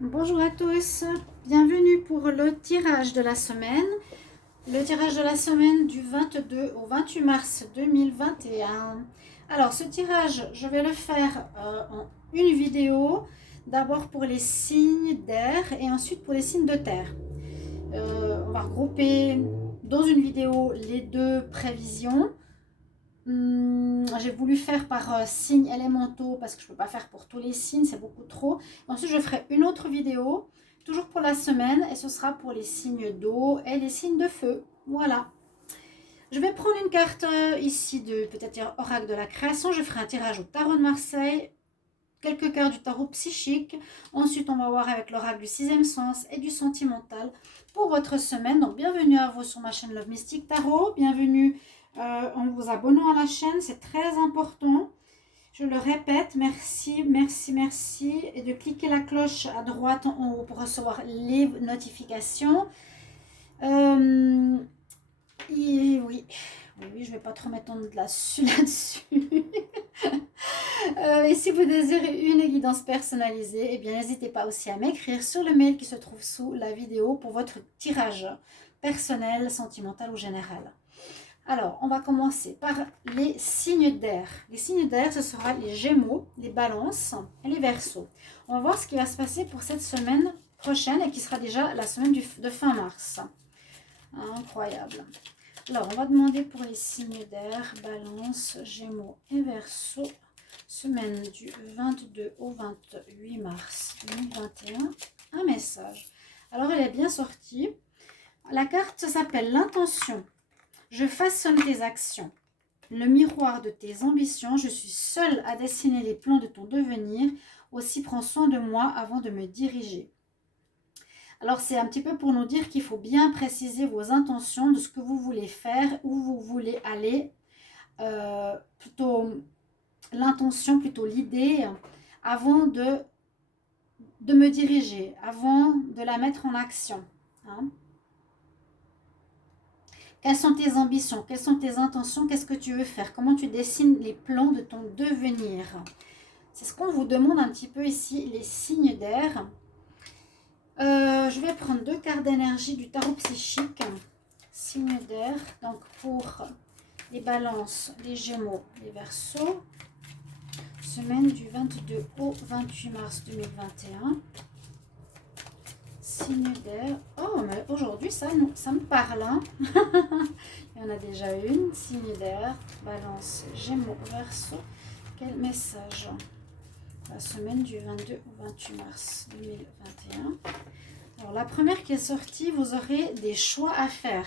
Bonjour à tous, bienvenue pour le tirage de la semaine. Le tirage de la semaine du 22 au 28 mars 2021. Alors ce tirage, je vais le faire en une vidéo. D'abord pour les signes d'air et ensuite pour les signes de terre. On va regrouper dans une vidéo les deux prévisions. J'ai voulu faire par signes élémentaux parce que je ne peux pas faire pour tous les signes, c'est beaucoup trop. Ensuite, je ferai une autre vidéo, toujours pour la semaine, et ce sera pour les signes d'eau et les signes de feu. Voilà. Je vais prendre une carte ici de peut-être oracle de la création. Je ferai un tirage au tarot de Marseille, quelques cartes du tarot psychique. Ensuite, on va voir avec l'oracle du sixième sens et du sentimental pour votre semaine. Donc, bienvenue à vous sur ma chaîne Love Mystic Tarot. Bienvenue en vous abonnant à la chaîne, c'est très important. Je le répète, merci, merci, merci. Et de cliquer la cloche à droite en haut pour recevoir les notifications. Et oui, je ne vais pas trop m'étendre là-dessus. Et si vous désirez une guidance personnalisée, eh bien n'hésitez pas aussi à m'écrire sur le mail qui se trouve sous la vidéo pour votre tirage personnel, sentimental ou général. Alors, on va commencer par les signes d'air. Les signes d'air, ce sera les Gémeaux, les Balances et les Verseaux. On va voir ce qui va se passer pour cette semaine prochaine et qui sera déjà la semaine de fin mars. Incroyable. Alors, on va demander pour les signes d'air, Balance, Gémeaux et Verseaux, semaine du 22 au 28 mars 2021, un message. Alors, elle est bien sortie. La carte s'appelle l'intention. Je façonne tes actions, le miroir de tes ambitions. Je suis seule à dessiner les plans de ton devenir. Aussi, prends soin de moi avant de me diriger. Alors, c'est un petit peu pour nous dire qu'il faut bien préciser vos intentions de ce que vous voulez faire, où vous voulez aller. Plutôt l'intention, plutôt l'idée, avant de me diriger, avant de la mettre en action. Quelles sont tes ambitions? Quelles sont tes intentions? Qu'est-ce que tu veux faire? Comment tu dessines les plans de ton devenir? C'est ce qu'on vous demande un petit peu ici, les signes d'air. Je vais prendre deux cartes d'énergie du tarot psychique. Signes d'air, donc pour les balances, les gémeaux, les verseaux. Semaine du 22 au 28 mars 2021. Signe d'air. Oh, mais aujourd'hui, ça me parle. Hein. Il y en a déjà une. Signe d'air, balance, gémeaux, verseau. Quel message? La semaine du 22 au 28 mars 2021. Alors, la première qui est sortie, vous aurez des choix à faire.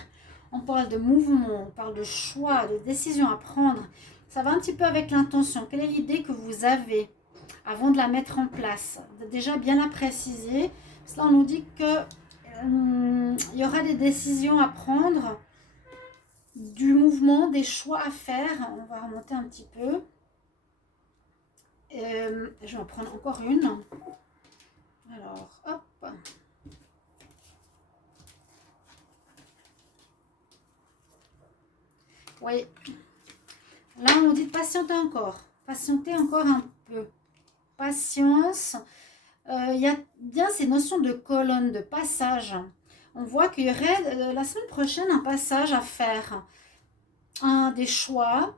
On parle de mouvement, on parle de choix, de décision à prendre. Ça va un petit peu avec l'intention. Quelle est l'idée que vous avez avant de la mettre en place? Déjà bien la préciser. Parce que là, on nous dit qu'il y aura des décisions à prendre, du mouvement, des choix à faire. On va remonter un petit peu. Je vais en prendre encore une. Alors, hop. Oui. Là, on nous dit de patienter encore. Patienter encore un peu. Patience. Il y a bien ces notions de colonne, de passage. On voit qu'il y aurait la semaine prochaine un passage à faire. Des choix,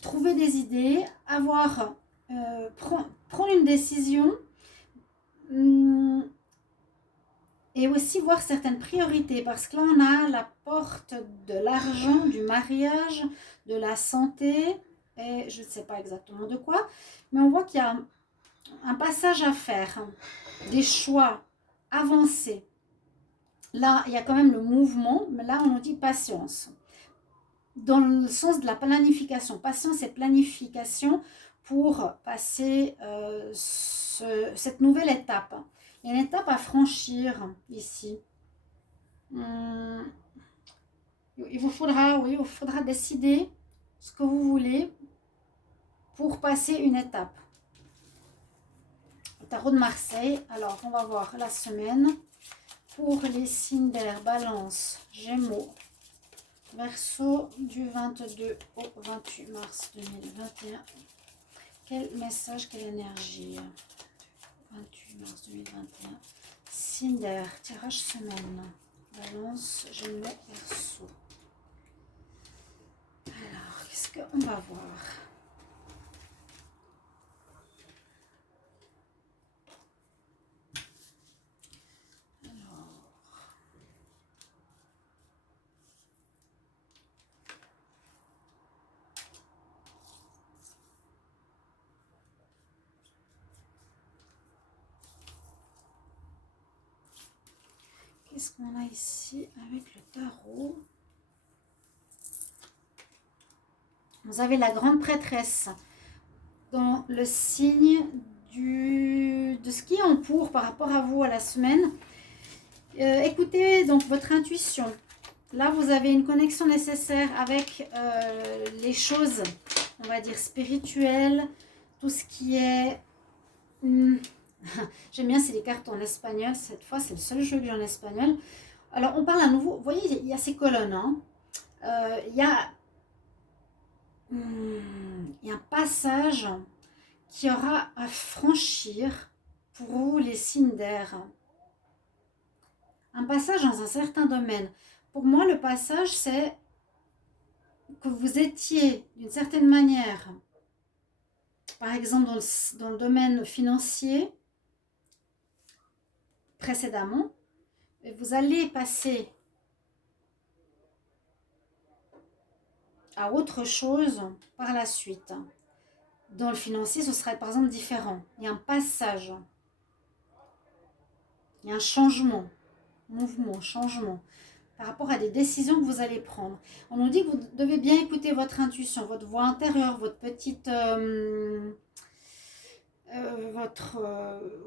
trouver des idées, prendre une décision et aussi voir certaines priorités. Parce que là, on a la porte de l'argent, du mariage, de la santé et je ne sais pas exactement de quoi. Mais on voit qu'il y a un passage à faire, des choix, avancer. Là, il y a quand même le mouvement, mais là, on nous dit patience. Dans le sens de la planification. Patience et planification pour passer cette nouvelle étape. Il y a une étape à franchir ici. Il vous faudra décider ce que vous voulez pour passer une étape. Tarot de Marseille. Alors, on va voir la semaine pour les signes d'air, balance, gémeaux, verseau du 22 au 28 mars 2021. Quel message, quelle énergie? 28 mars. mars 2021. Signe d'air, tirage semaine. Balance, Gémeaux, Verseau. Alors, qu'est-ce qu'on va voir? Qu'est-ce qu'on a ici avec le tarot? Vous avez la grande prêtresse dans le signe de ce qui est en cours par rapport à vous à la semaine. Écoutez donc votre intuition. Là, vous avez une connexion nécessaire avec les choses, on va dire, spirituelles, tout ce qui est... J'aime bien, c'est les cartes en espagnol. Cette fois, c'est le seul jeu que j'ai en espagnol. Alors, on parle à nouveau. Vous voyez, il y a ces colonnes. Hein. Il y a un passage qui aura à franchir pour vous, les signes d'air. Un passage dans un certain domaine. Pour moi, le passage, c'est que vous étiez, d'une certaine manière, par exemple, dans le domaine financier, précédemment, et vous allez passer à autre chose par la suite. Dans le financier, ce serait par exemple différent. Il y a un passage, il y a un changement, mouvement, changement, par rapport à des décisions que vous allez prendre. On nous dit que vous devez bien écouter votre intuition, votre voix intérieure, votre petite...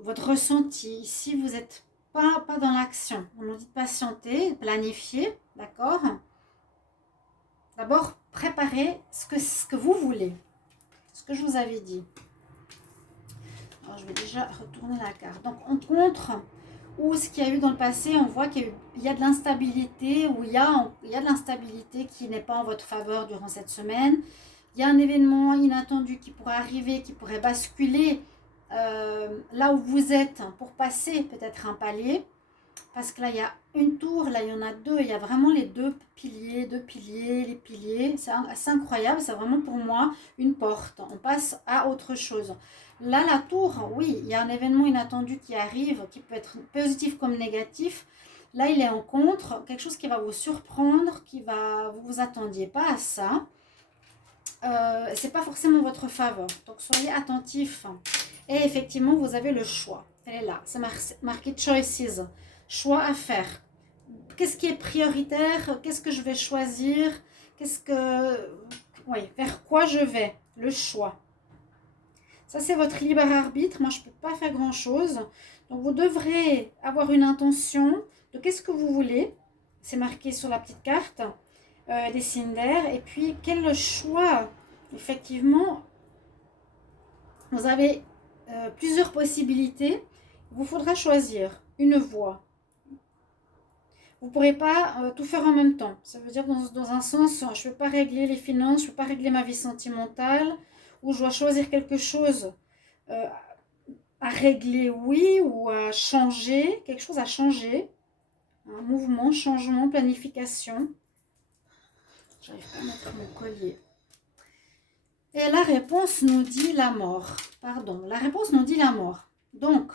votre ressenti. Ici, vous n'êtes pas dans l'action. On nous dit de patienter, planifier, d'accord? D'abord, préparez ce que vous voulez, ce que je vous avais dit. Alors, je vais déjà retourner la carte. Donc, on contre ou ce qu'il y a eu dans le passé, on voit qu'il y a de l'instabilité, ou il y a de l'instabilité qui n'est pas en votre faveur durant cette semaine. Il y a un événement inattendu qui pourrait arriver, qui pourrait basculer là où vous êtes pour passer peut-être un palier. Parce que là, il y a une tour, là, il y en a deux. Il y a vraiment les deux piliers, les piliers. C'est assez incroyable. C'est vraiment pour moi une porte. On passe à autre chose. Là, la tour, oui, il y a un événement inattendu qui arrive, qui peut être positif comme négatif. Là, il est en contre, quelque chose qui va vous surprendre, vous vous attendiez pas à ça. C'est pas forcément votre faveur. Donc, soyez attentifs. Et effectivement, vous avez le choix. Elle est là. C'est marqué choices. Choix à faire. Qu'est-ce qui est prioritaire? Qu'est-ce que je vais choisir? Vers quoi je vais? Le choix. Ça, c'est votre libre arbitre. Moi, je ne peux pas faire grand-chose. Donc, vous devrez avoir une intention de qu'est-ce que vous voulez. C'est marqué sur la petite carte des signes d'air. Et puis, quel est le choix? Effectivement, vous avez plusieurs possibilités. Il vous faudra choisir une voie. Vous ne pourrez pas tout faire en même temps. Ça veut dire dans un sens, je ne peux pas régler les finances, je ne peux pas régler ma vie sentimentale, ou je dois choisir quelque chose à régler, oui, ou à changer, quelque chose à changer. Un mouvement, changement, planification. Je n'arrive pas à mettre mon collier. Et la réponse nous dit la mort. Pardon, la réponse nous dit la mort. Donc,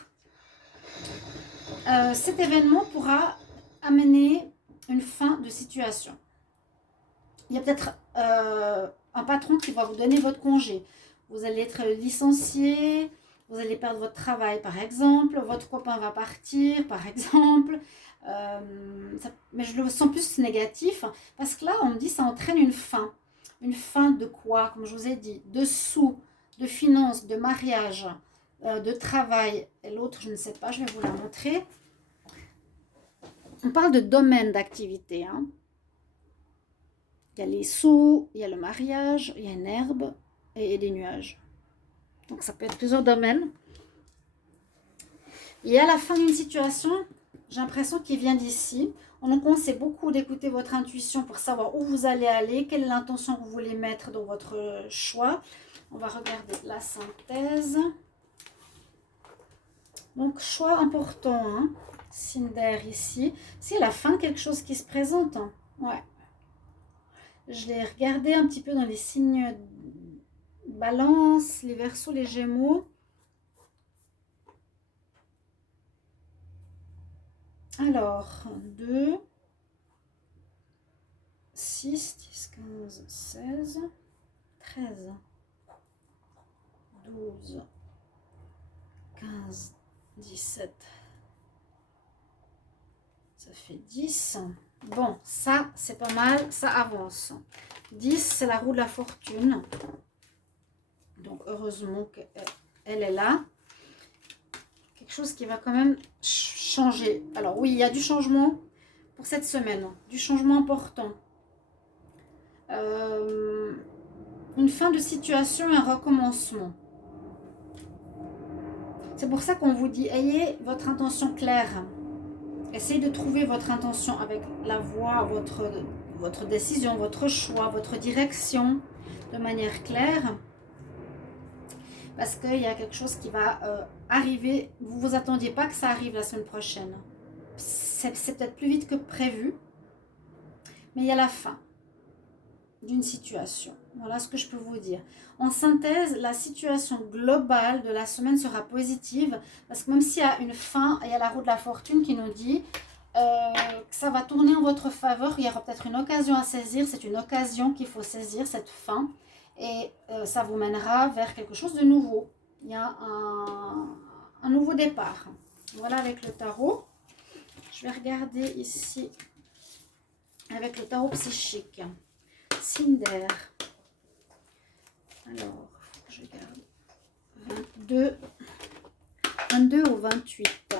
cet événement pourra amener une fin de situation. Il y a peut-être un patron qui va vous donner votre congé. Vous allez être licencié, vous allez perdre votre travail par exemple, votre copain va partir par exemple. Mais je le sens plus négatif parce que là on me dit ça entraîne une fin. Une fin de quoi? Comme je vous ai dit, de sous, de finances, de mariage, de travail. Et l'autre, je ne sais pas, je vais vous la montrer. On parle de domaine d'activité. Hein. Il y a les sous, il y a le mariage, il y a une herbe et des nuages. Donc ça peut être plusieurs domaines. Et à la fin d'une situation, j'ai l'impression qu'il vient d'ici. On nous conseille beaucoup d'écouter votre intuition pour savoir où vous allez aller, quelle est l'intention que vous voulez mettre dans votre choix. On va regarder la synthèse. Donc, choix important, hein. Cinder ici. C'est la fin, quelque chose qui se présente. Hein. Ouais. Je l'ai regardé un petit peu dans les signes Balance, les Verseaux, les Gémeaux. Alors, 2, 6, 10, 15, 16, 13, 12, 15, 17. Ça fait 10. Bon, ça, c'est pas mal, ça avance. 10, c'est la roue de la fortune. Donc, heureusement qu'elle est là. Quelque chose qui va quand même changer. Alors, oui, il y a du changement pour cette semaine. Du changement important. Une fin de situation et un recommencement. C'est pour ça qu'on vous dit, ayez votre intention claire. Essayez de trouver votre intention avec la voix, votre décision, votre choix, votre direction de manière claire. Parce qu'il y a quelque chose qui va arriver. Vous ne vous attendiez pas que ça arrive la semaine prochaine. C'est peut-être plus vite que prévu. Mais il y a la fin d'une situation. Voilà ce que je peux vous dire. En synthèse, la situation globale de la semaine sera positive. Parce que même s'il y a une fin, il y a la roue de la fortune qui nous dit que ça va tourner en votre faveur. Il y aura peut-être une occasion à saisir. C'est une occasion qu'il faut saisir, cette fin. Et ça vous mènera vers quelque chose de nouveau. Il y a un nouveau départ. Voilà avec le tarot. Je vais regarder ici avec le tarot psychique. Cinder. Alors, je regarde. 22 ou 28.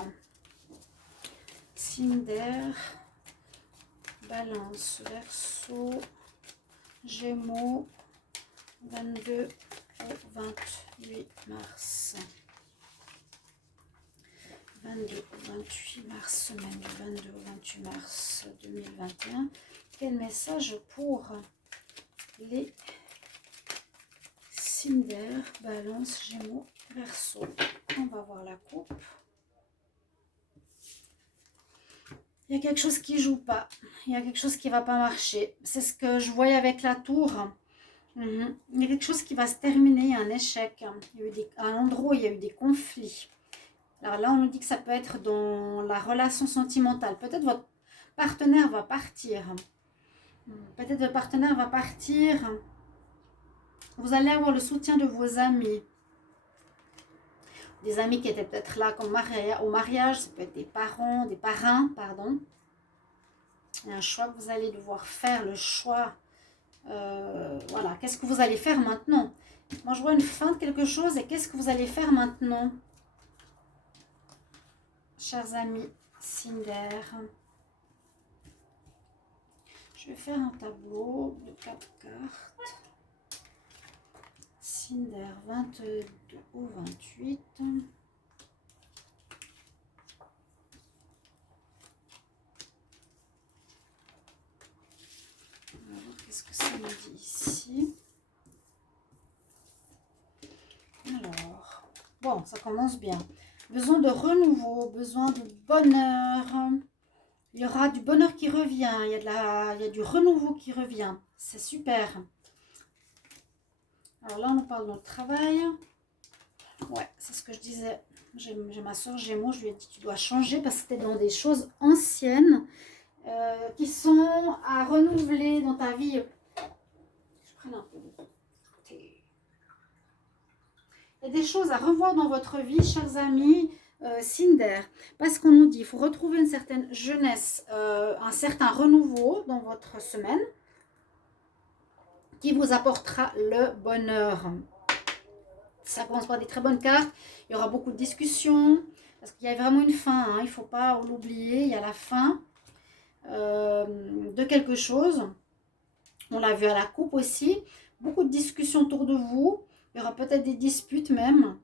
Cinder. Balance. Verseau. Gémeaux. 22 au 28 mars. 22 au 28 mars, semaine du 22 au 28 mars 2021. Quel message pour les Cinder, Balance, Gémeaux, Verseau. On va voir la coupe. Il y a quelque chose qui ne joue pas. Il y a quelque chose qui ne va pas marcher. C'est ce que je voyais avec la tour. Il y a quelque chose qui va se terminer, un échec. Il y a eu un endroit où il y a eu des conflits. Alors là, on nous dit que ça peut être dans la relation sentimentale. Peut-être votre partenaire va partir. Peut-être votre partenaire va partir. Vous allez avoir le soutien de vos amis. Des amis qui étaient peut-être là comme au mariage. Ça peut être des parents, des parrains, pardon. Il y a un choix que vous allez devoir faire, le choix. Voilà, qu'est-ce que vous allez faire maintenant? Moi, je vois une fin de quelque chose et qu'est-ce que vous allez faire maintenant? Chers amis, Cinder. Je vais faire un tableau de 4 cartes. Cinder, 22 au 28. On va voir qu'est-ce que ça me dit ici. Alors, bon, ça commence bien. Besoin de renouveau, besoin de bonheur. Il y aura du bonheur qui revient, il y a du renouveau qui revient. C'est super. Alors là, on nous parle de notre travail. Ouais, c'est ce que je disais. J'ai ma soeur Gémeaux, je lui ai dit tu dois changer parce que tu es dans des choses anciennes qui sont à renouveler dans ta vie. Je prends un peu de thé. Il y a des choses à revoir dans votre vie, chers amis. Cinder, parce qu'on nous dit il faut retrouver une certaine jeunesse, un certain renouveau dans votre semaine qui vous apportera le bonheur. Ça commence par des très bonnes cartes. Il y aura beaucoup de discussions parce qu'il y a vraiment une fin, hein, il ne faut pas l'oublier. Il y a la fin de quelque chose. On l'a vu à la coupe aussi. Beaucoup de discussions autour de vous. Il y aura peut-être des disputes même.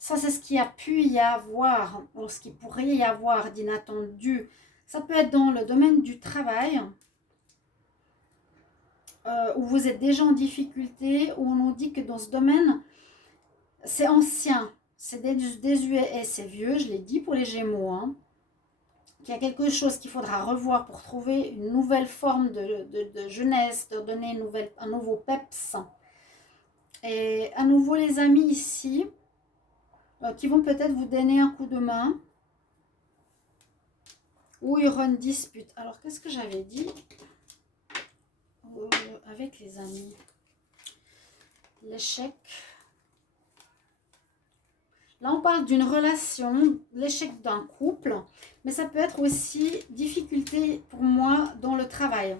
Ça, c'est ce qu'il y a pu y avoir, ou ce qu'il pourrait y avoir d'inattendu. Ça peut être dans le domaine du travail, où vous êtes déjà en difficulté, où on nous dit que dans ce domaine, c'est ancien. c'est désuet et c'est vieux, je l'ai dit pour les Gémeaux, hein, qu'il y a quelque chose qu'il faudra revoir pour trouver une nouvelle forme de jeunesse, de donner un nouveau peps. Et à nouveau les amis ici, qui vont peut-être vous donner un coup de main, ou il y aura une dispute. Alors qu'est-ce que j'avais dit avec les amis? L'échec. Là, on parle d'une relation, l'échec d'un couple, mais ça peut être aussi difficulté pour moi dans le travail.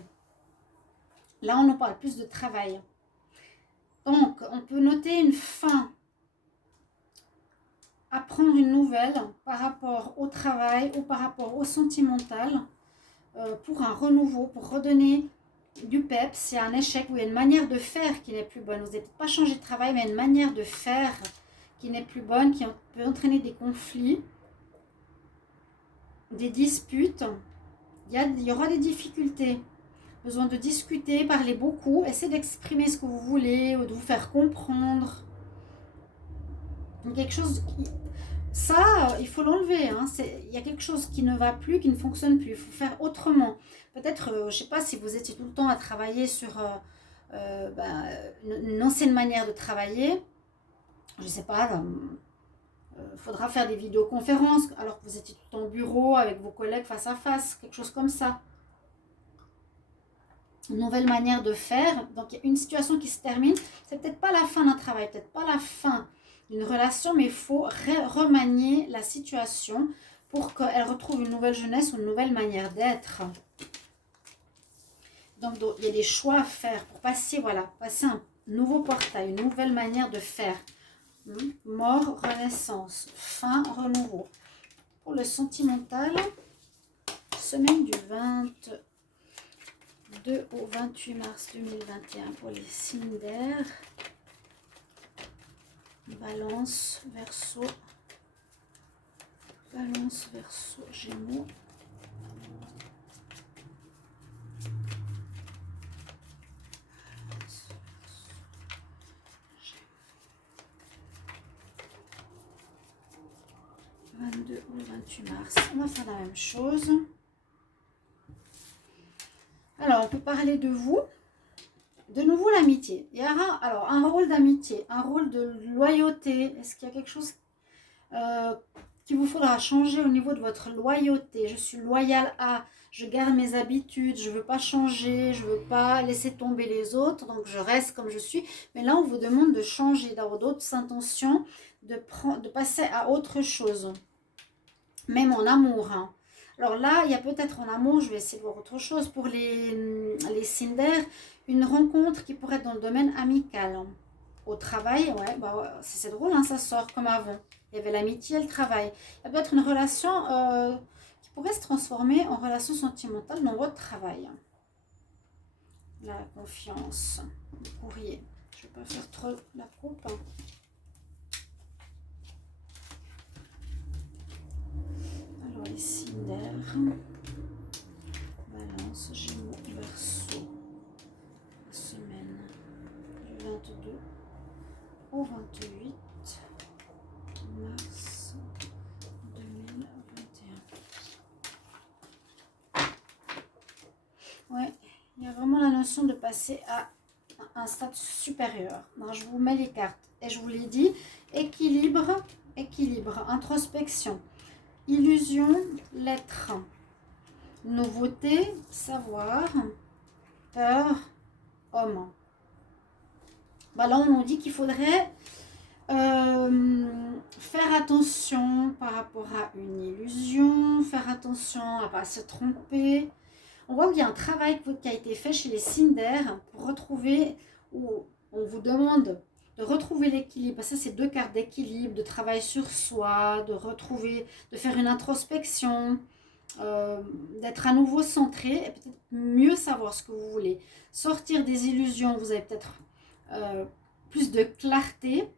Là, on en parle plus de travail. Donc, on peut noter une fin, apprendre une nouvelle par rapport au travail ou par rapport au sentimental, pour un renouveau, pour redonner du peps. Il y a un échec où il y a une manière de faire qui n'est plus bonne. Vous n'avez peut-être pas changé de travail, mais une manière de faire qui n'est plus bonne, qui peut entraîner des conflits, des disputes. Il y aura des difficultés. Besoin de discuter, parler beaucoup, essayer d'exprimer ce que vous voulez ou de vous faire comprendre. Quelque chose ça, il faut l'enlever, hein. Il y a quelque chose qui ne va plus, qui ne fonctionne plus. Il faut faire autrement. Peut-être, je ne sais pas si vous étiez tout le temps à travailler sur une ancienne manière de travailler. Je ne sais pas, faudra faire des vidéoconférences alors que vous étiez tout le temps au bureau avec vos collègues face à face, quelque chose comme ça. Une nouvelle manière de faire. Donc, il y a une situation qui se termine. C'est peut-être pas la fin d'un travail, peut-être pas la fin d'une relation, mais il faut remanier la situation pour qu'elle retrouve une nouvelle jeunesse ou une nouvelle manière d'être. Donc, il y a des choix à faire pour passer, voilà, passer un nouveau portail, une nouvelle manière de faire. Mort, renaissance, fin, renouveau. Pour le sentimental, semaine du 22 au 28 mars 2021 pour les signes d'air. Balance, Verseau, Gémeaux. « 22 au 28 mars. On va faire la même chose. Alors, on peut parler de vous. De nouveau, l'amitié. Il y aura alors un rôle d'amitié, un rôle de loyauté. Est-ce qu'il y a quelque chose qu'il vous faudra changer au niveau de votre loyauté? Je suis loyale à, je garde mes habitudes, je ne veux pas changer, je ne veux pas laisser tomber les autres, donc je reste comme je suis. Mais là, on vous demande de changer, d'avoir d'autres intentions, de passer à autre chose. Même en amour, hein. Alors là, il y a peut-être en amour, je vais essayer de voir autre chose. Pour les signes d'air, une rencontre qui pourrait être dans le domaine amical. Au travail, ouais, c'est drôle, hein, ça sort comme avant. Il y avait l'amitié et le travail. Il y a peut-être une relation qui pourrait se transformer en relation sentimentale dans votre travail. La confiance, le courrier. Je ne vais pas faire trop la coupe, hein. Alors les signes d'air, Balance, Gémeaux, Verseau, semaine du 22 au 28 mars 2021. Ouais, il y a vraiment la notion de passer à un stade supérieur. Alors, je vous mets les cartes et je vous l'ai dit, équilibre, introspection. Illusion, l'être. Nouveauté, savoir. Peur, homme. Là, on nous dit qu'il faudrait faire attention par rapport à une illusion, faire attention à ne pas se tromper. On voit qu'il y a un travail qui a été fait chez les signes d'air pour retrouver, où on vous demande de retrouver l'équilibre. Ça, c'est 2 cartes d'équilibre, de travail sur soi, de retrouver, de faire une introspection, d'être à nouveau centré et peut-être mieux savoir ce que vous voulez. Sortir des illusions, vous avez peut-être plus de clarté.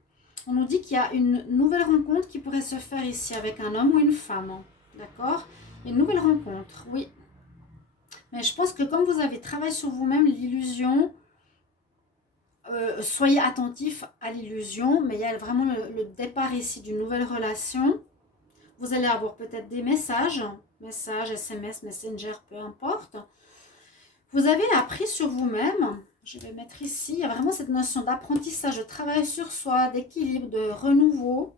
On nous dit qu'il y a une nouvelle rencontre qui pourrait se faire ici avec un homme ou une femme. D'accord? Une nouvelle rencontre, oui. Mais je pense que comme vous avez travaillé sur vous-même, l'illusion, soyez attentifs à l'illusion, mais il y a vraiment le départ ici d'une nouvelle relation. Vous allez avoir peut-être des messages, SMS, Messenger, peu importe. Vous avez la prise sur vous-même. Je vais mettre ici, il y a vraiment cette notion d'apprentissage, de travail sur soi, d'équilibre, de renouveau.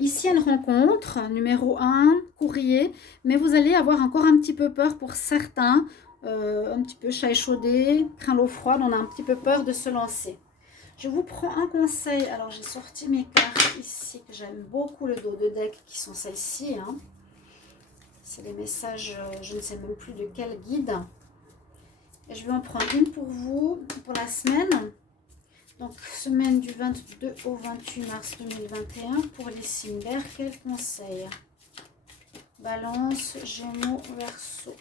Ici, une rencontre, numéro 1, courrier, mais vous allez avoir encore un petit peu peur pour certains, un petit peu chat échaudé, craint l'eau froide, on a un petit peu peur de se lancer. Je vous prends un conseil. Alors, j'ai sorti mes cartes ici, que j'aime beaucoup, le dos de deck, qui sont celles-ci. Hein. C'est les messages, je ne sais même plus de quel guide. Et je vais en prendre une pour vous, pour la semaine. Donc, semaine du 22 au 28 mars 2021 pour les signes d'air. Quel conseil? Balance, Gémeaux, Verseau.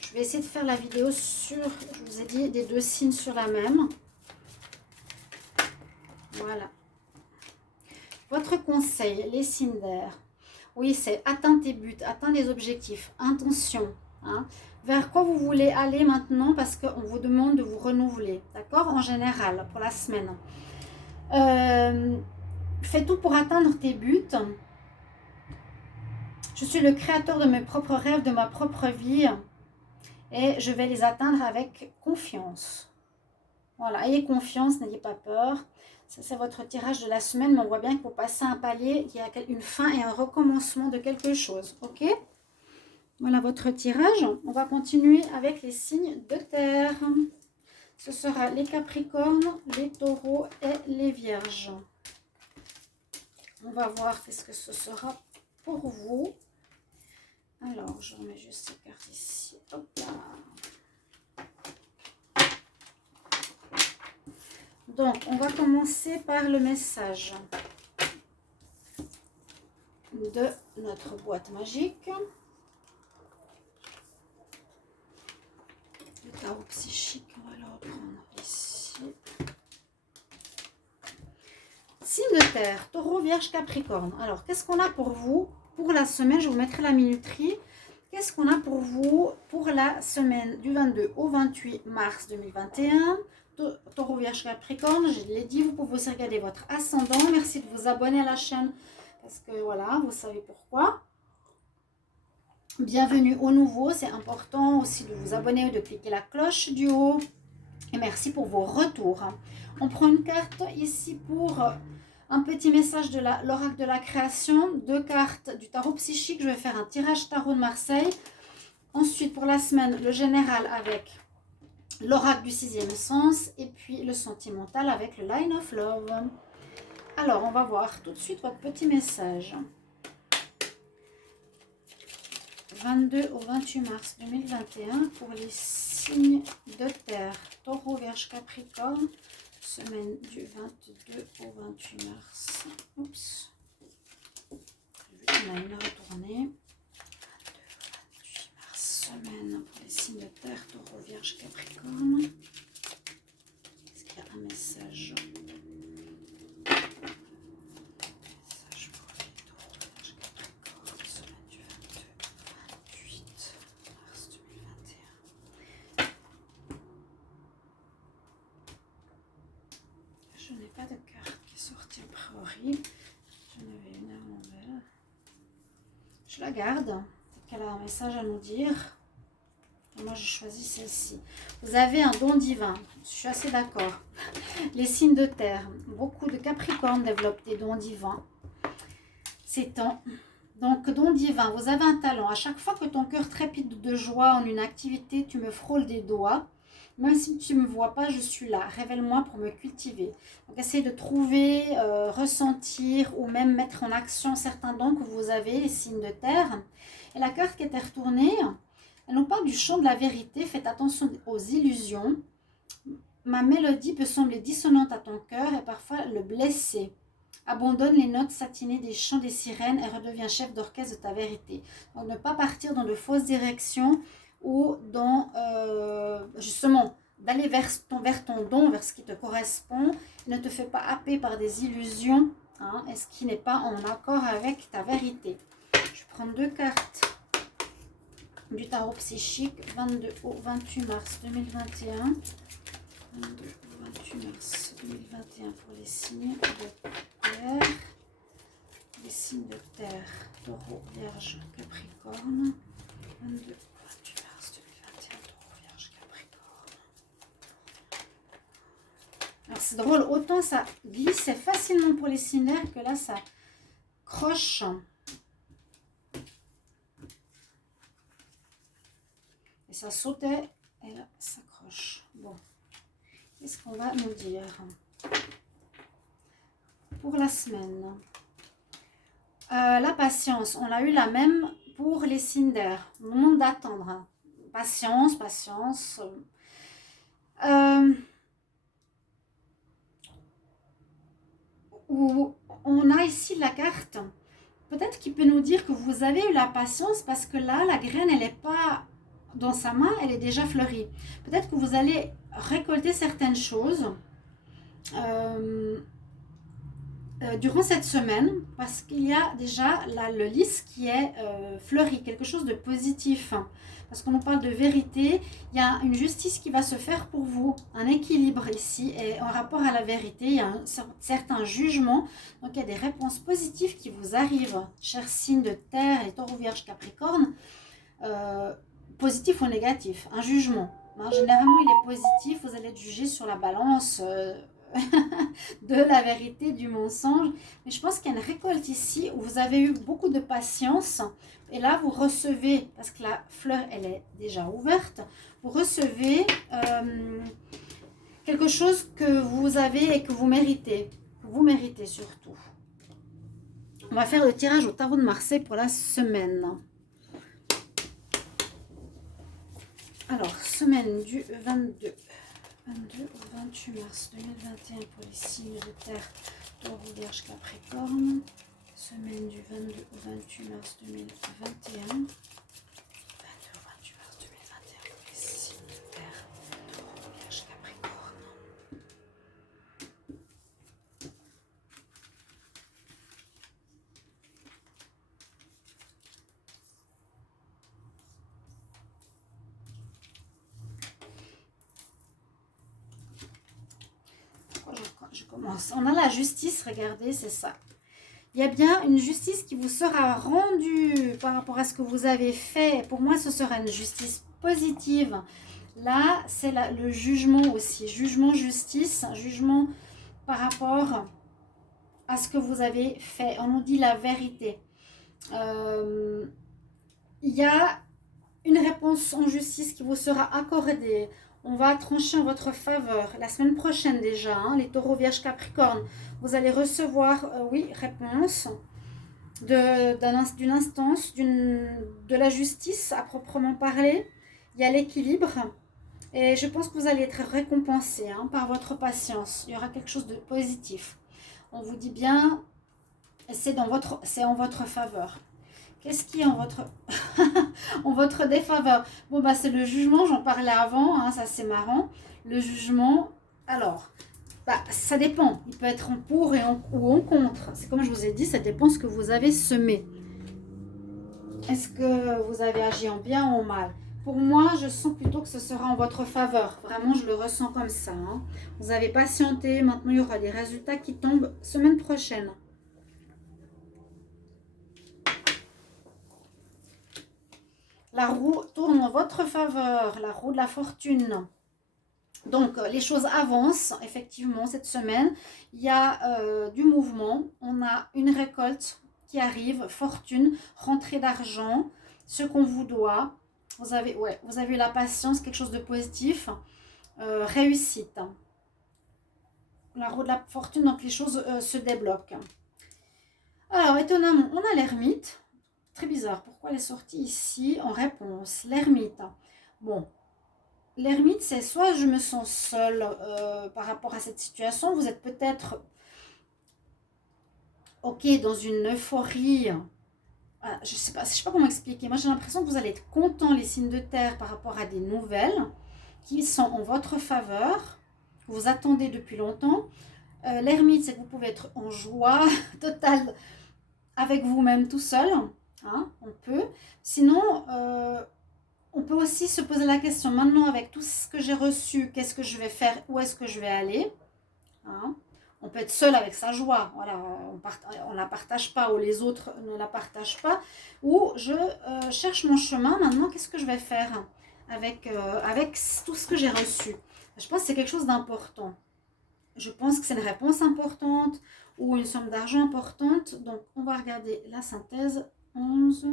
Je vais essayer de faire la vidéo sur, je vous ai dit, des 2 signes sur la même. Voilà. Votre conseil, les signes d'air. Oui, c'est atteindre tes buts, atteindre des objectifs, intention. Hein. Vers quoi vous voulez aller maintenant, parce qu'on vous demande de vous renouveler. D'accord? En général, pour la semaine. Fais tout pour atteindre tes buts. Je suis le créateur de mes propres rêves, de ma propre vie. Et je vais les atteindre avec confiance. Voilà, ayez confiance, n'ayez pas peur. Ça, c'est votre tirage de la semaine, mais on voit bien qu'il faut passer un palier, qu'il y a une fin et un recommencement de quelque chose. Ok? Voilà votre tirage. On va continuer avec les signes de terre. Ce sera les Capricornes, les Taureaux et les Vierges. On va voir qu'est-ce que ce sera pour vous. Alors, je remets juste ces cartes ici. Hop là. Donc, on va commencer par le message de notre boîte magique. Le tarot psychique, on va le reprendre ici. Signe de terre, Taureau, Vierge, Capricorne. Alors, qu'est-ce qu'on a pour vous pour la semaine? Je vous mettrai la minuterie. Qu'est-ce qu'on a pour vous pour la semaine du 22 au 28 mars 2021? Taureau, Vierge, Capricorne, je l'ai dit, vous pouvez aussi regarder votre ascendant. Merci de vous abonner à la chaîne parce que voilà, vous savez pourquoi. Bienvenue au nouveau, c'est important aussi de vous abonner ou de cliquer la cloche du haut. Et merci pour vos retours. On prend une carte ici pour un petit message de l'oracle de la création. 2 cartes du tarot psychique. Je vais faire un tirage tarot de Marseille. Ensuite, pour la semaine, le général avec l'oracle du 6e sens. Et puis le sentimental avec le line of love. Alors, on va voir tout de suite votre petit message. 22 au 28 mars 2021 pour les signes de terre. Taureau, Vierge, Capricorne. Semaine du 22 au 28 mars. Oups. On a une retournée. 22 au 28 mars. Semaine pour les signes de terre. Taureau, Vierge, Capricorne. Est-ce qu'il y a un message? Je n'ai pas de carte qui est sortie a priori. J'en avais une à l'envers. Je la garde. Peut-être qu'elle a un message à nous dire. Et moi, je choisis celle-ci. Vous avez un don divin. Je suis assez d'accord. Les signes de terre. Beaucoup de Capricornes développent des dons divins. C'est temps. Donc, don divin. Vous avez un talent. À chaque fois que ton cœur trépide de joie en une activité, tu me frôles des doigts. Même si tu ne me vois pas, je suis là. Révèle-moi pour me cultiver. Donc, essayez de trouver, ressentir ou même mettre en action certains dons que vous avez, les signes de terre. Et la carte qui était retournée, elle nous parle du chant de la vérité. Faites attention aux illusions. Ma mélodie peut sembler dissonante à ton cœur et parfois le blesser. Abandonne les notes satinées des chants des sirènes et redeviens chef d'orchestre de ta vérité. Donc, ne pas partir dans de fausses directions ou dans, justement, d'aller vers ton don, vers ce qui te correspond. Ne te fais pas happer par des illusions, hein, et ce qui n'est pas en accord avec ta vérité. Je vais prendre 2 cartes du tarot psychique 22 au 28 mars 2021. 22 au 28 mars 2021 pour les signes de terre. Les signes de terre, taureau, vierge, capricorne. 22 au 28 mars 2021, taureau, vierge, capricorne. Alors c'est drôle, autant ça glissait facilement pour les signes d'air que là ça croche. Et ça sautait et là ça croche. Bon, qu'est-ce qu'on va nous dire pour la semaine? La patience, on a eu la même pour les signes d'air. Moment d'attendre. Hein. Patience, patience. Où on a ici la carte. Peut-être qu'il peut nous dire que vous avez eu la patience parce que là, la graine, elle n'est pas dans sa main, elle est déjà fleurie. Peut-être que vous allez récolter certaines choses. Durant cette semaine, parce qu'il y a déjà là, le lys qui est fleuri, quelque chose de positif. Parce qu'on nous parle de vérité, il y a une justice qui va se faire pour vous, un équilibre ici, et en rapport à la vérité, il y a un certain jugement. Donc il y a des réponses positives qui vous arrivent, chers signes de terre et taureau, vierge, capricorne, positif ou négatif, un jugement. Hein, généralement, il est positif, vous allez être jugé sur la balance de la vérité, du mensonge. Mais je pense qu'il y a une récolte ici où vous avez eu beaucoup de patience. Et là, vous recevez, parce que la fleur, elle est déjà ouverte, vous recevez quelque chose que vous avez et que vous méritez. Que vous méritez surtout. On va faire le tirage au tarot de Marseille pour la semaine. Alors, semaine du 22 au 28 mars 2021 pour les signes de terre, taureau, vierge, capricorne. Semaine du 22 au 28 mars 2021. 22 au 28 mars 2021 pour les signes de terre, taureau, vierge, capricorne. Je commence. On a la justice, regardez, c'est ça. Il y a bien une justice qui vous sera rendue par rapport à ce que vous avez fait. Pour moi, ce sera une justice positive. Là, c'est le jugement aussi. Jugement, justice, jugement par rapport à ce que vous avez fait. On nous dit la vérité. Il y a une réponse en justice qui vous sera accordée. On va trancher en votre faveur. La semaine prochaine déjà, hein, les taureaux, vierges, capricornes, vous allez recevoir, oui, réponse d'une instance, de la justice à proprement parler. Il y a l'équilibre et je pense que vous allez être récompensé hein, par votre patience. Il y aura quelque chose de positif. On vous dit bien, c'est en votre faveur. Qu'est-ce qui est en votre, en votre défaveur? Bon, bah c'est le jugement, j'en parlais avant, hein, ça c'est marrant. Le jugement, alors, bah, ça dépend. Il peut être en pour ou en contre. C'est comme je vous ai dit, ça dépend ce que vous avez semé. Est-ce que vous avez agi en bien ou en mal? Pour moi, je sens plutôt que ce sera en votre faveur. Vraiment, je le ressens comme ça. Hein. Vous avez patienté, maintenant il y aura des résultats qui tombent semaine prochaine. La roue tourne en votre faveur, la roue de la fortune. Donc, les choses avancent, effectivement, cette semaine. Il y a du mouvement. On a une récolte qui arrive, fortune, rentrée d'argent, ce qu'on vous doit. Vous avez la patience, quelque chose de positif. Réussite. La roue de la fortune, donc les choses se débloquent. Alors, étonnamment, on a l'ermite. Très bizarre. Pourquoi elle est sortie ici en réponse? L'ermite. Bon. L'ermite, c'est soit je me sens seule par rapport à cette situation. Vous êtes peut-être, ok, dans une euphorie. Je sais pas comment expliquer. Moi, j'ai l'impression que vous allez être content, les signes de terre, par rapport à des nouvelles qui sont en votre faveur, que vous attendez depuis longtemps. L'ermite, c'est que vous pouvez être en joie totale avec vous-même tout seul. Hein, on peut. Sinon, On peut aussi se poser la question, maintenant avec tout ce que j'ai reçu, qu'est-ce que je vais faire, où est-ce que je vais aller, hein? On peut être seul avec sa joie, voilà, on ne la partage pas, ou les autres ne la partagent pas, ou je cherche mon chemin, maintenant qu'est-ce que je vais faire avec tout ce que j'ai reçu. Je pense que c'est quelque chose d'important. Je pense que c'est une réponse importante ou une somme d'argent importante. Donc, on va regarder la synthèse. 11,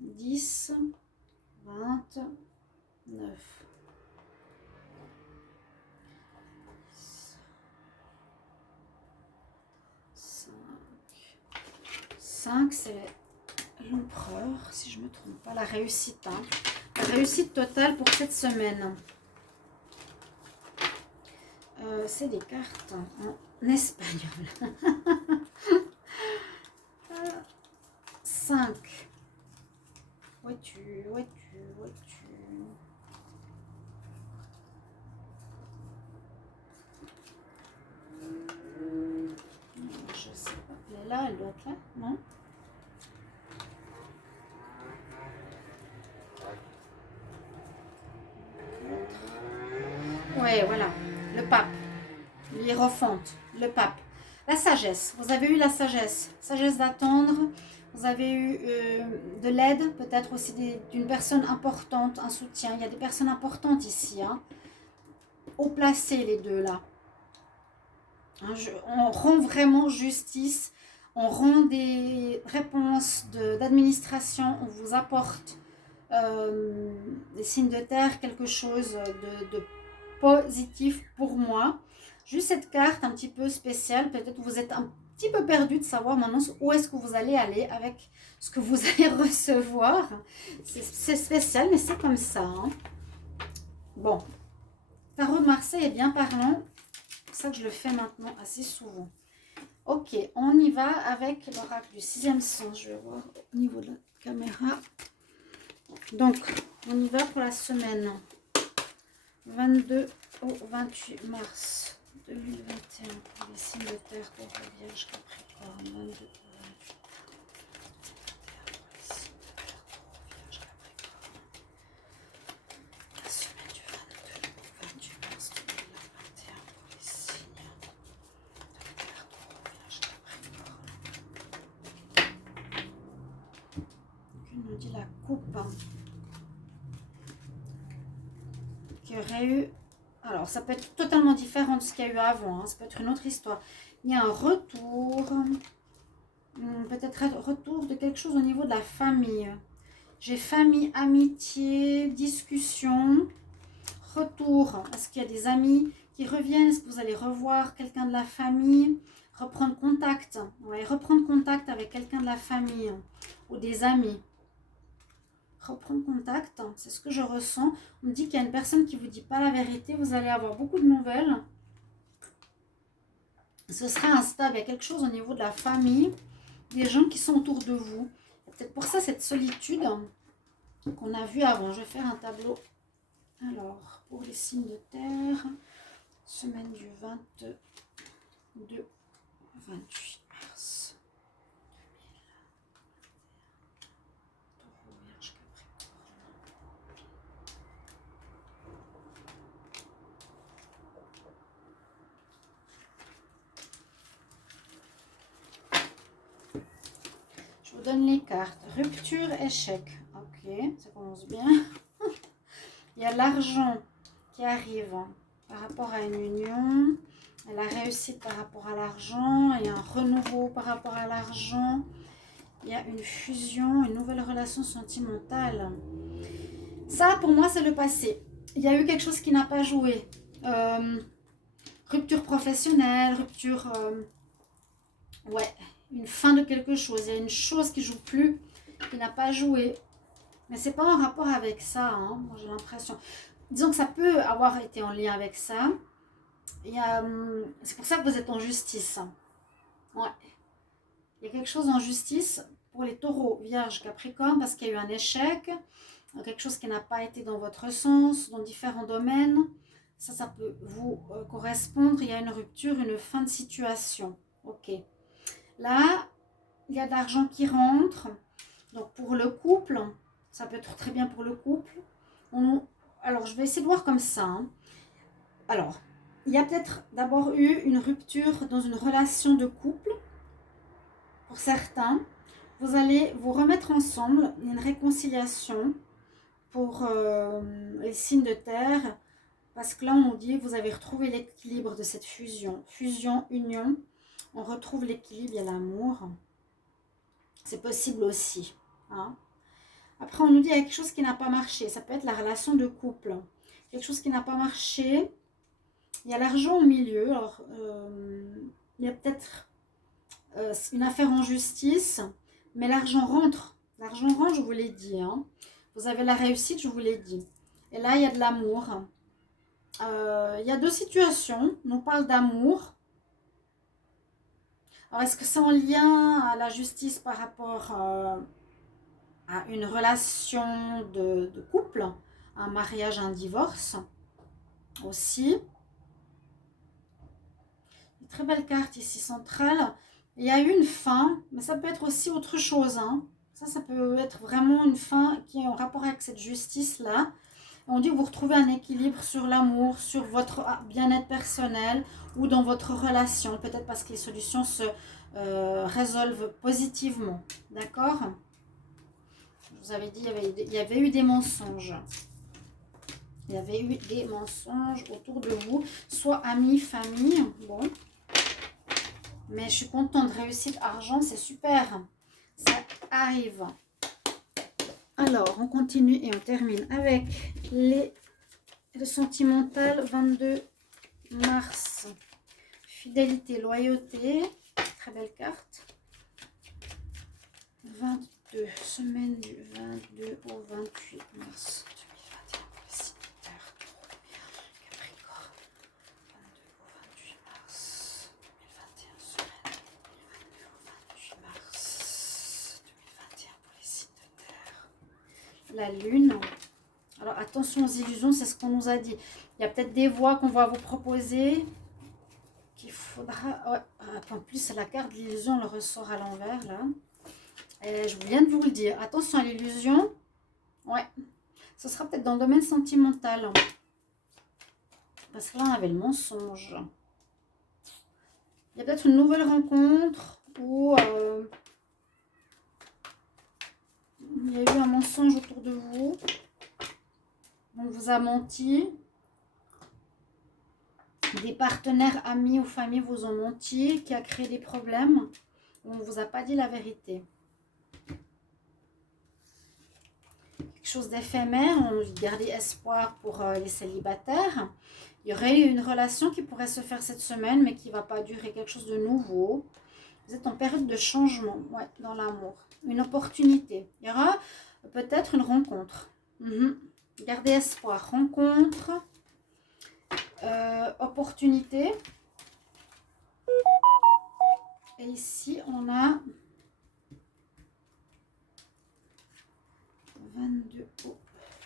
10, 29. 5, c'est l'empereur, si je ne me trompe pas, la réussite. Hein. La réussite totale pour cette semaine. C'est des cartes en espagnol. 5. Où es-tu? Où es-tu? Où es-tu? Je sais pas. Elle est là, elle doit être là, non? Ouais, voilà. Le pape. L'hiérophante. Le pape. La sagesse. Vous avez eu la sagesse. Sagesse d'attendre. Vous avez eu de l'aide, peut-être aussi d'une personne importante, un soutien. Il y a des personnes importantes ici. Hein. Haut placé, les deux là. Hein, on rend vraiment justice. On rend des réponses d'administration. On vous apporte des signes de terre, quelque chose de positif pour moi. Juste cette carte un petit peu spéciale. Peut-être que vous êtes un petit peu perdu de savoir maintenant où est-ce que vous allez aller avec ce que vous allez recevoir. C'est spécial, mais c'est comme ça. Hein. Bon, Tarot de Marseille est bien parlant. C'est pour ça que je le fais maintenant assez souvent. Ok, on y va avec l'oracle du 6e sens. Je vais voir au niveau de la caméra. Donc, on y va pour la semaine 22 au 28 mars 2021 pour les signes de terre, pour la Vierge, Capricorne. 22 au 28 la semaine du 22 au 28 mars 2021 pour les signes de terre, Vierge, Capricorne. Que nous dit la coupe? Qui aurait eu... Alors, ça peut être totalement différent de ce qu'il y a eu avant. Hein. Ça peut être une autre histoire. Il y a un retour. Peut-être un retour de quelque chose au niveau de la famille. J'ai famille, amitié, discussion. Retour. Est-ce qu'il y a des amis qui reviennent? Est-ce que vous allez revoir quelqu'un de la famille? Reprendre contact. Ouais, reprendre contact avec quelqu'un de la famille ou des amis. Reprendre contact, c'est ce que je ressens. On me dit qu'il y a une personne qui ne vous dit pas la vérité. Vous allez avoir beaucoup de nouvelles. Ce sera instable. Il y a quelque chose au niveau de la famille. Des gens qui sont autour de vous. Peut-être pour ça cette solitude qu'on a vue avant. Je vais faire un tableau. Alors, pour les signes de terre, semaine du 22 au 28 mars. Je vous donne les cartes. Rupture, échec. Ok, ça commence bien. Il y a l'argent qui arrive par rapport à une union. La réussite par rapport à l'argent. Il y a un renouveau par rapport à l'argent. Il y a une fusion, une nouvelle relation sentimentale. Ça, pour moi, c'est le passé. Il y a eu quelque chose qui n'a pas joué. Rupture professionnelle, rupture... ouais, une fin de quelque chose. Il y a une chose qui ne joue plus, qui n'a pas joué. Mais c'est pas en rapport avec ça, hein, j'ai l'impression. Disons que ça peut avoir été en lien avec ça. C'est pour ça que vous êtes en justice. Ouais. Il y a quelque chose en justice pour les taureaux, vierges, capricorne, parce qu'il y a eu un échec, quelque chose qui n'a pas été dans votre sens, dans différents domaines. Ça peut vous correspondre. Il y a une rupture, une fin de situation. Ok. Là, il y a de l'argent qui rentre. Donc pour le couple, Ça peut être très bien pour le couple. Alors, je vais essayer de voir comme ça. Hein. Alors, il y a peut-être d'abord eu une rupture dans une relation de couple. Pour certains, vous allez vous remettre ensemble, une réconciliation pour les signes de terre. Parce que là, on nous dit, vous avez retrouvé l'équilibre de cette fusion. Fusion, union, on retrouve l'équilibre, il y a l'amour. C'est possible aussi. Hein. Après, on nous dit, il y a quelque chose qui n'a pas marché. Ça peut être la relation de couple. Quelque chose qui n'a pas marché. Il y a l'argent au milieu. Alors, il y a peut-être une affaire en justice. Mais l'argent rentre. L'argent rentre, je vous l'ai dit. Hein. Vous avez la réussite, je vous l'ai dit. Et là, il y a de l'amour. Il y a deux situations. On parle d'amour. Alors, est-ce que c'est en lien à la justice par rapport à une relation de couple, un mariage, un divorce aussi? Une très belle carte ici centrale. Il y a eu une fin, mais ça peut être aussi autre chose. Hein. Ça peut être vraiment une fin qui est en rapport avec cette justice-là. On dit que vous retrouvez un équilibre sur l'amour, sur votre bien-être personnel ou dans votre relation. Peut-être parce que les solutions se résolvent positivement. D'accord? Je vous avais dit il y avait eu des mensonges. Il y avait eu des mensonges autour de vous. Soit amis, famille. Bon. Mais je suis contente. Réussite, argent, c'est super. Ça arrive. Alors, on continue et on termine avec le sentimental 22 mars. Fidélité, loyauté. Très belle carte. 22, semaine du 22 au 28 mars 2021 pour les signes de terre. Capricorne. 22 au 28 mars 2021, semaine du 22 au 28 mars 2021 pour les signes de terre. La lune. Alors attention aux illusions, c'est ce qu'on nous a dit. Il y a peut-être des voies qu'on va vous proposer qu'il faudra... Ouais. En plus, la carte de l'illusion, on le ressort à l'envers là. Et je viens de vous le dire. Attention à l'illusion. Ouais. Ce sera peut-être dans le domaine sentimental. Parce que là, on avait le mensonge. Il y a peut-être une nouvelle rencontre où il y a eu un mensonge autour de vous. On vous a menti. Des partenaires, amis ou famille vous ont menti, qui a créé des problèmes. On ne vous a pas dit la vérité. Quelque chose d'éphémère, on nous dit garder espoir pour les célibataires. Il y aurait une relation qui pourrait se faire cette semaine, mais qui ne va pas durer, quelque chose de nouveau. Vous êtes en période de changement, ouais, dans l'amour. Une opportunité. Il y aura peut-être une rencontre. Gardez espoir. Rencontre. Opportunité. Et ici, on a 22 au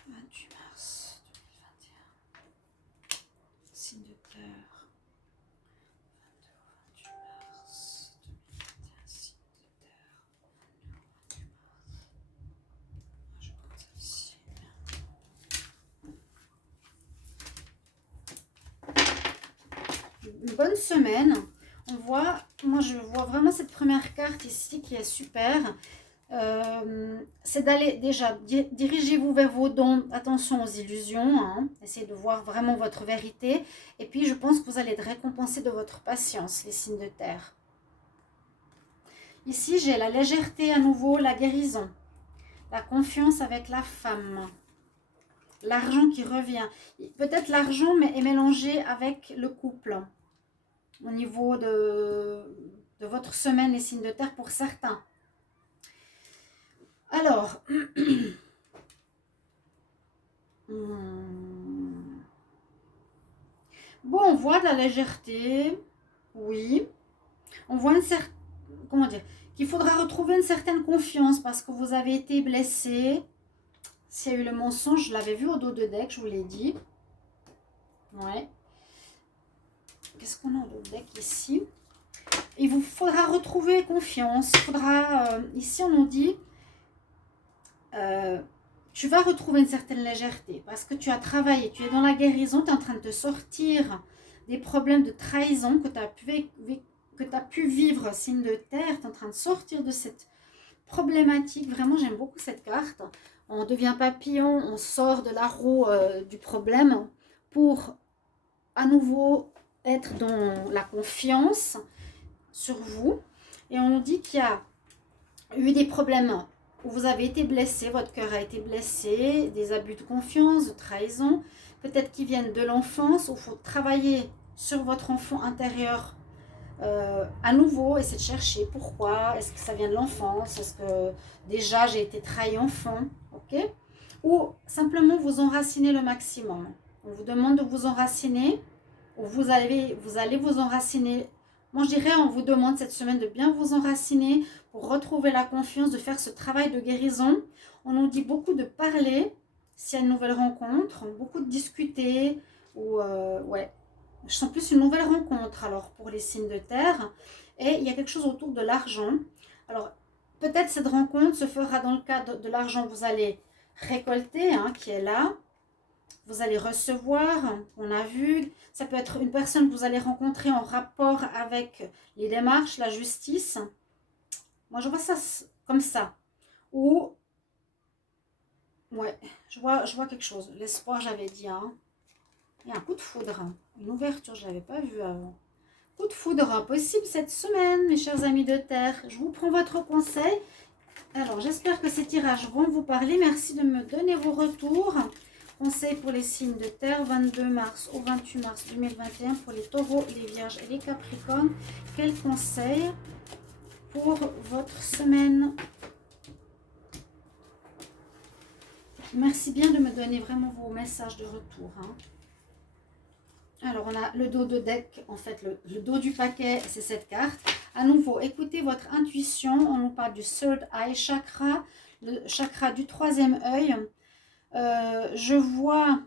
28 mars 2021. Signe de terre. 22 au 28 mars 2021. Signe de terre. 22 au 28 mars. Je prends celle-ci. Une bonne semaine. On voit, moi je vois vraiment cette première carte ici qui est super. C'est d'aller déjà, dirigez-vous vers vos dons, attention aux illusions, hein. Essayez de voir vraiment votre vérité. Et puis je pense que vous allez être récompensé de votre patience, les signes de terre. Ici j'ai la légèreté à nouveau, la guérison, la confiance avec la femme. L'argent qui revient. Peut-être l'argent est mélangé avec le couple. Au niveau de votre semaine, les signes de terre pour certains. Alors, bon, on voit de la légèreté, oui. On voit une certaine, comment dire, qu'il faudra retrouver une certaine confiance parce que vous avez été blessé. S'il y a eu le mensonge, je l'avais vu au dos de deck, je vous l'ai dit. Ouais. Qu'est-ce qu'on a au dos de deck ici? Il vous faudra retrouver confiance. Il faudra, ici on nous dit, tu vas retrouver une certaine légèreté parce que tu as travaillé, tu es dans la guérison, tu es en train de te sortir des problèmes de trahison que tu as pu vivre, signe de terre, tu es en train de sortir de cette problématique. Vraiment, j'aime beaucoup cette carte. On devient papillon, on sort de la roue du problème pour à nouveau être dans la confiance sur vous. Et on nous dit qu'il y a eu des problèmes où vous avez été blessé, votre cœur a été blessé, des abus de confiance, de trahison, peut-être qui viennent de l'enfance, où il faut travailler sur votre enfant intérieur à nouveau, essayer de chercher pourquoi, est-ce que ça vient de l'enfance, est-ce que déjà j'ai été trahi enfant, ok? Ou simplement vous enraciner le maximum. On vous demande de vous enraciner, ou vous allez vous enraciner. Moi, je dirais, on vous demande cette semaine de bien vous enraciner pour retrouver la confiance, de faire ce travail de guérison. On nous dit beaucoup de parler s'il y a une nouvelle rencontre, beaucoup de discuter, ou ouais, je sens plus une nouvelle rencontre alors pour les signes de terre. Et il y a quelque chose autour de l'argent. Alors, peut-être cette rencontre se fera dans le cadre de l'argent que vous allez récolter, hein, qui est là. Vous allez recevoir, on a vu, ça peut être une personne que vous allez rencontrer en rapport avec les démarches, la justice. Moi, je vois ça comme ça. Ou, ouais, je vois quelque chose. L'espoir, j'avais dit, hein. Il y a un coup de foudre, une ouverture, je ne l'avais pas vu avant. Coup de foudre possible cette semaine, mes chers amis de terre. Je vous prends votre conseil. Alors, j'espère que ces tirages vont vous parler. Merci de me donner vos retours. Conseil pour les signes de terre, 22 mars au 28 mars 2021 pour les taureaux, les vierges et les capricornes. Quel conseil pour votre semaine? Merci bien de me donner vraiment vos messages de retour, hein. Alors, on a le dos de deck, en fait, le dos du paquet, c'est cette carte. À nouveau, écoutez votre intuition. On nous parle du third eye chakra, le chakra du troisième œil. Je vois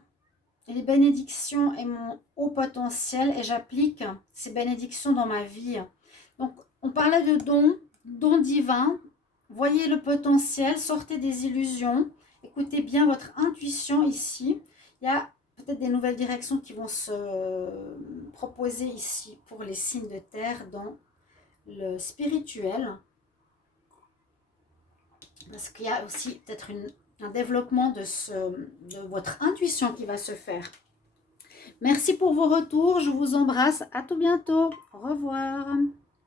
les bénédictions et mon haut potentiel et j'applique ces bénédictions dans ma vie. Donc, on parlait de dons divins. Voyez le potentiel, sortez des illusions. Écoutez bien votre intuition ici. Il y a peut-être des nouvelles directions qui vont se proposer ici pour les signes de terre dans le spirituel. Parce qu'il y a aussi peut-être un développement de votre intuition qui va se faire. Merci pour vos retours. Je vous embrasse. À tout bientôt. Au revoir.